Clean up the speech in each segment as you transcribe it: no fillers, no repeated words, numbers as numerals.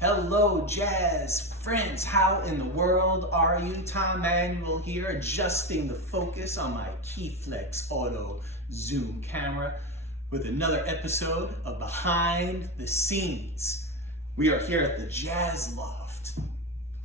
Hello, jazz friends. How in the world are you? Tom Manuel here, adjusting the focus on my Keyflex Auto Zoom camera with another episode of Behind the Scenes. We are here at the Jazz Loft,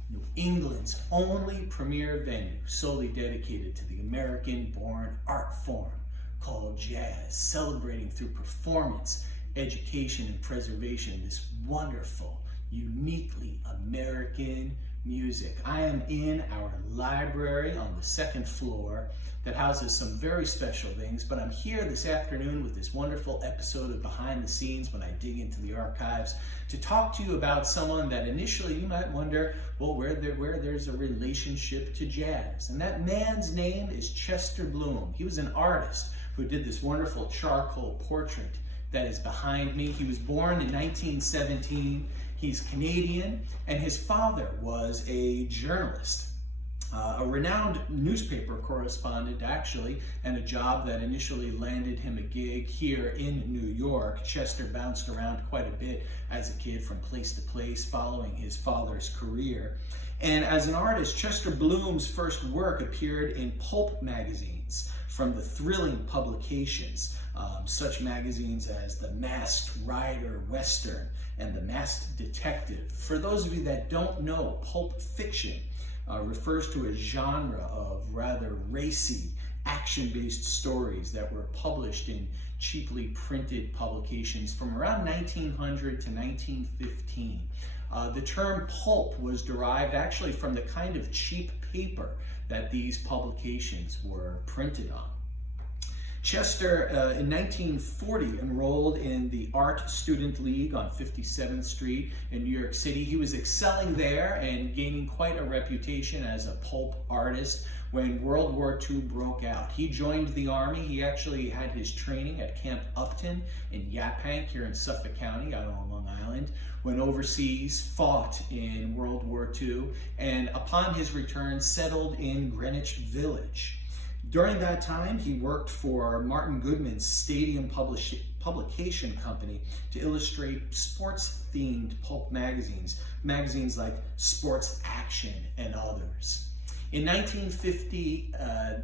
New England's only premier venue solely dedicated to the American-born art form called jazz, celebrating through performance, education, and preservation this wonderful, uniquely American music. I am in our library on the second floor that houses some very special things, but I'm here this afternoon with this wonderful episode of Behind the Scenes when I dig into the archives to talk to you about someone that initially you might wonder, well, where there's a relationship to jazz. And that man's name is Chester Bloom. He was an artist who did this wonderful charcoal portrait that is behind me. He was born in 1917. He's Canadian, and his father was a journalist, a renowned newspaper correspondent actually, and a job that initially landed him a gig here in New York. Chester bounced around quite a bit as a kid from place to place following his father's career. And as an artist, Chester Bloom's first work appeared in pulp magazines from the thrilling publications, such magazines as the Masked Rider Western and the Masked Detective. For those of you that don't know, pulp fiction refers to a genre of rather racy, action-based stories that were published in cheaply printed publications from around 1900 to 1915. The term pulp was derived actually from the kind of cheap paper that these publications were printed on. Chester, in 1940, enrolled in the Art Student League on 57th Street in New York City. He was excelling there and gaining quite a reputation as a pulp artist when World War II broke out. He joined the Army. He actually had his training at Camp Upton in Yaphank here in Suffolk County out on Long Island, went overseas, fought in World War II, and upon his return settled in Greenwich Village. During that time, he worked for Martin Goodman's Stadium Publication Company to illustrate sports-themed pulp magazines like Sports Action and others. In 1950,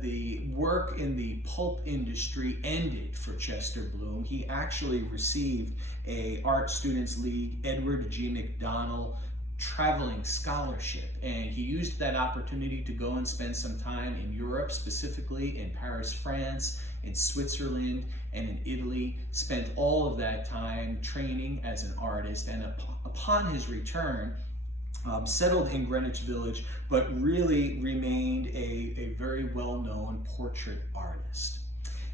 the work in the pulp industry ended for Chester Bloom. He actually received a Art Students League Edward G. McDonnell traveling scholarship, and he used that opportunity to go and spend some time in Europe, specifically in Paris, France, in Switzerland, and in Italy. Spent all of that time training as an artist, and upon his return, settled in Greenwich Village, but really remained a very well-known portrait artist.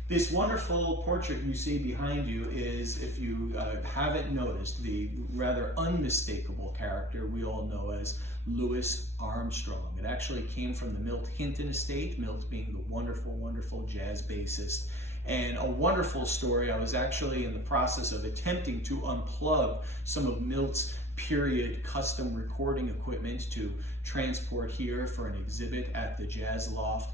This wonderful portrait you see behind you is, if you haven't noticed, the rather unmistakable character we all know as Louis Armstrong. It actually came from the Milt Hinton estate, Milt being the wonderful, wonderful jazz bassist. And a wonderful story, I was actually in the process of attempting to unplug some of Milt's period custom recording equipment to transport here for an exhibit at the Jazz Loft.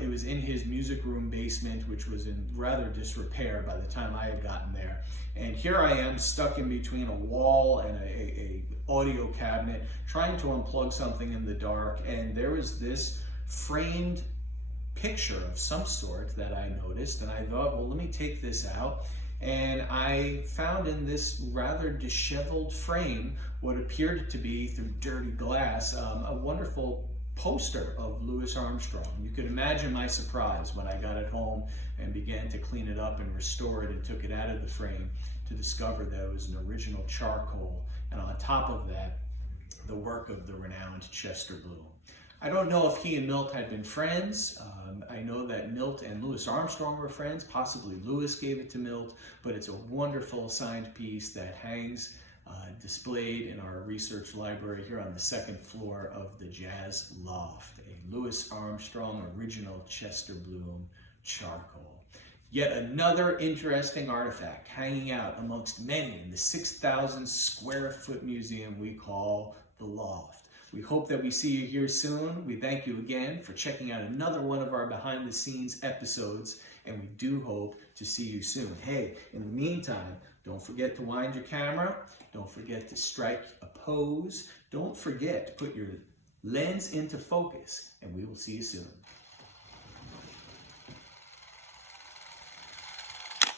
It was in his music room basement, which was in rather disrepair by the time I had gotten there. And here I am stuck in between a wall and a audio cabinet trying to unplug something in the dark, and there was this framed picture of some sort that I noticed, and I thought, well, let me take this out. And I found in this rather disheveled frame what appeared to be, through dirty glass, a wonderful poster of Louis Armstrong. You can imagine my surprise when I got it home and began to clean it up and restore it and took it out of the frame to discover that it was an original charcoal, and on top of that, the work of the renowned Chester Bloom. I don't know if he and Milt had been friends. I know that Milt and Louis Armstrong were friends. Possibly Louis gave it to Milt, but it's a wonderful signed piece that hangs displayed in our research library here on the second floor of the Jazz Loft, a Louis Armstrong original Chester Bloom charcoal. Yet another interesting artifact hanging out amongst many in the 6,000 square foot museum we call the Loft. We hope that we see you here soon. We thank you again for checking out another one of our behind the scenes episodes, and we do hope to see you soon. Hey, in the meantime, don't forget to wind your camera. Don't forget to strike a pose. Don't forget to put your lens into focus, and we will see you soon.